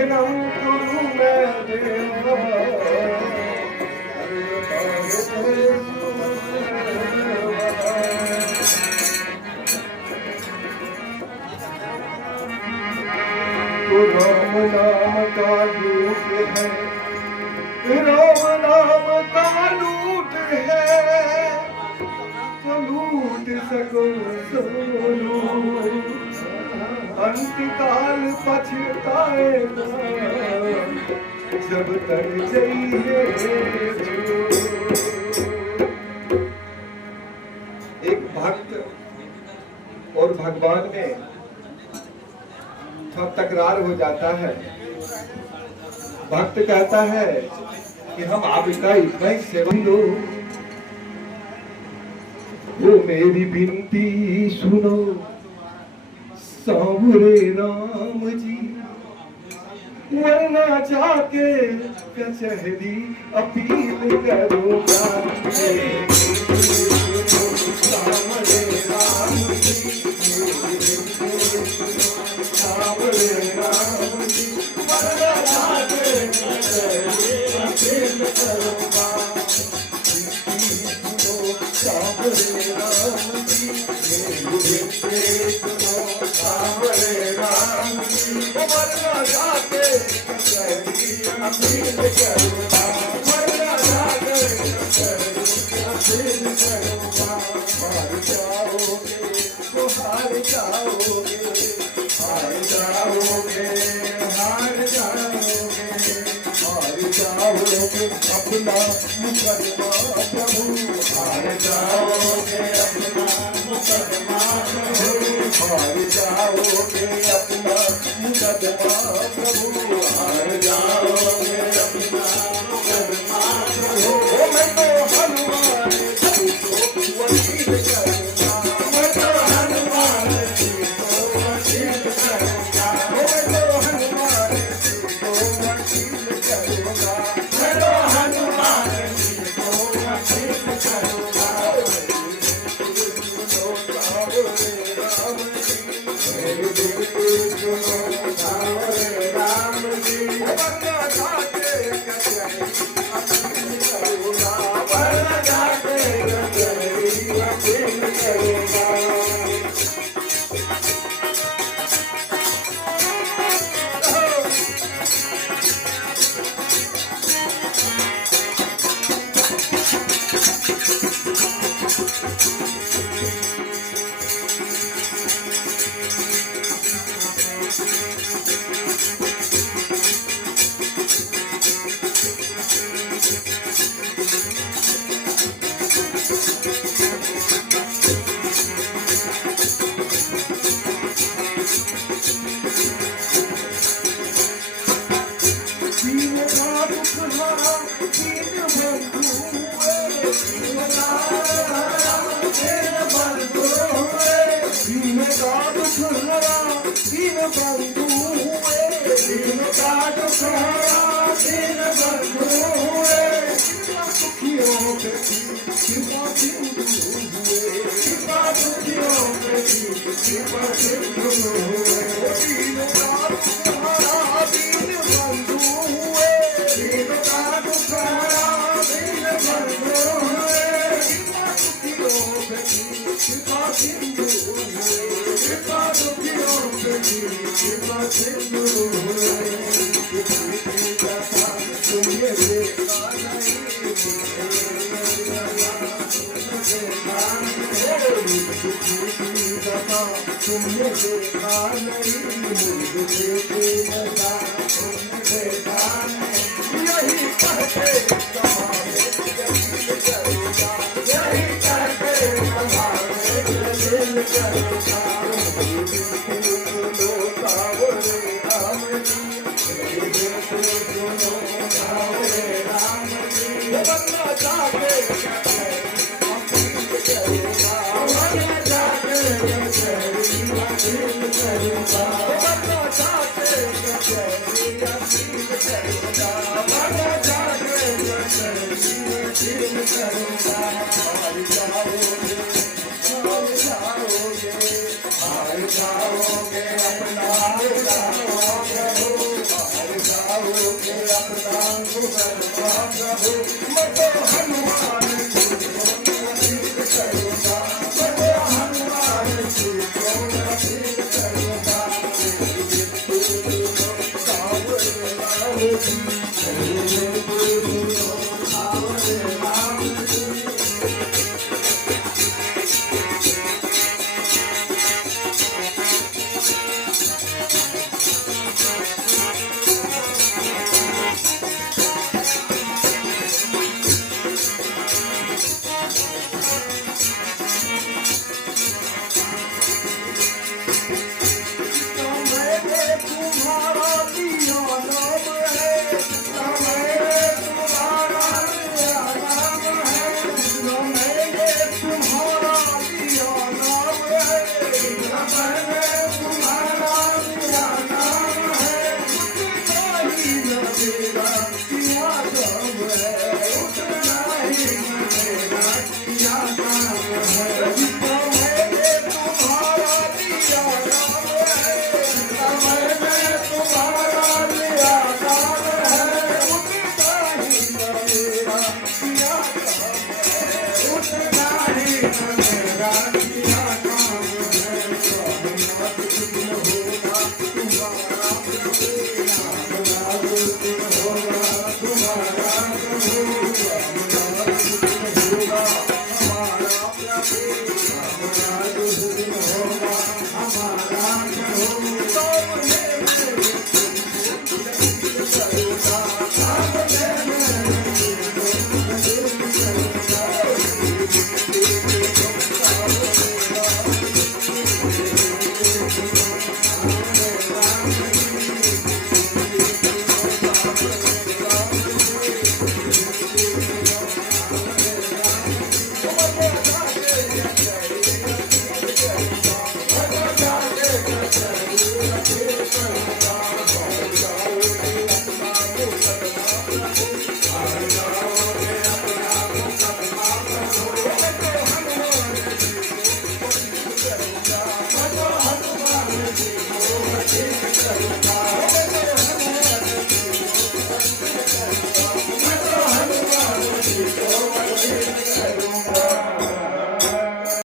विघ्नं कुरु मे देव तो राम नाम का लूट है, राम नाम का लूट है, तो लूट सको सोनू, अंतकाल पछताएगा जब तक जाइए। एक भक्त और भगवान में तकरार हो जाता है। भक्त कहता है कि हम आपका इतना ही सेवन दो, वो मेरी विनती सुनो सांवरे राम जी, वरना जाके कचहरी अपील करूंगा। सांवरे राम जी, सांवरे राम जी, वरना जाके कचहरी अपील करूंगा। सांवरे राम जी, सांवरे राम जी, वरना जाके कचहरी अपील करूंगा, वरना जाके कचहरी अपील करूंगा। हार जाओगे तो हार जाओगे, हार जाओगे, हार जाओगे, हार जाओगे अपना मुकदमा प्रभु, हार जाओगे अपना मुकदमा प्रभु, हार जाओगे अपना मुकदमा प्रभु, हार जाओगे अपना मुकदमा प्रभु। मैं तो हनुमान जी को वकील करूंगा, मैं तो हनुमान जी को वकील करूंगा, मैं तो हनुमान जी को वकील करूंगा, मैं तो हनुमान जी को वकील करूंगा। सांवरे राम जी, वरना जाके कचहरी अपील करूंगा, वरना जाके कचहरी अपील करूंगा। तुमने देखा नहीं मुझे देखा, तुमने देखा नहीं, यही कहते तुम्हारे दिल करूँगा, यही कहते तुम्हारे दिल करूँगा। सुनो सांवरे राम जी, सुनो सांवरे राम जी, वरना जाके अपील करूँगा, वरना जाके कचहरी अपील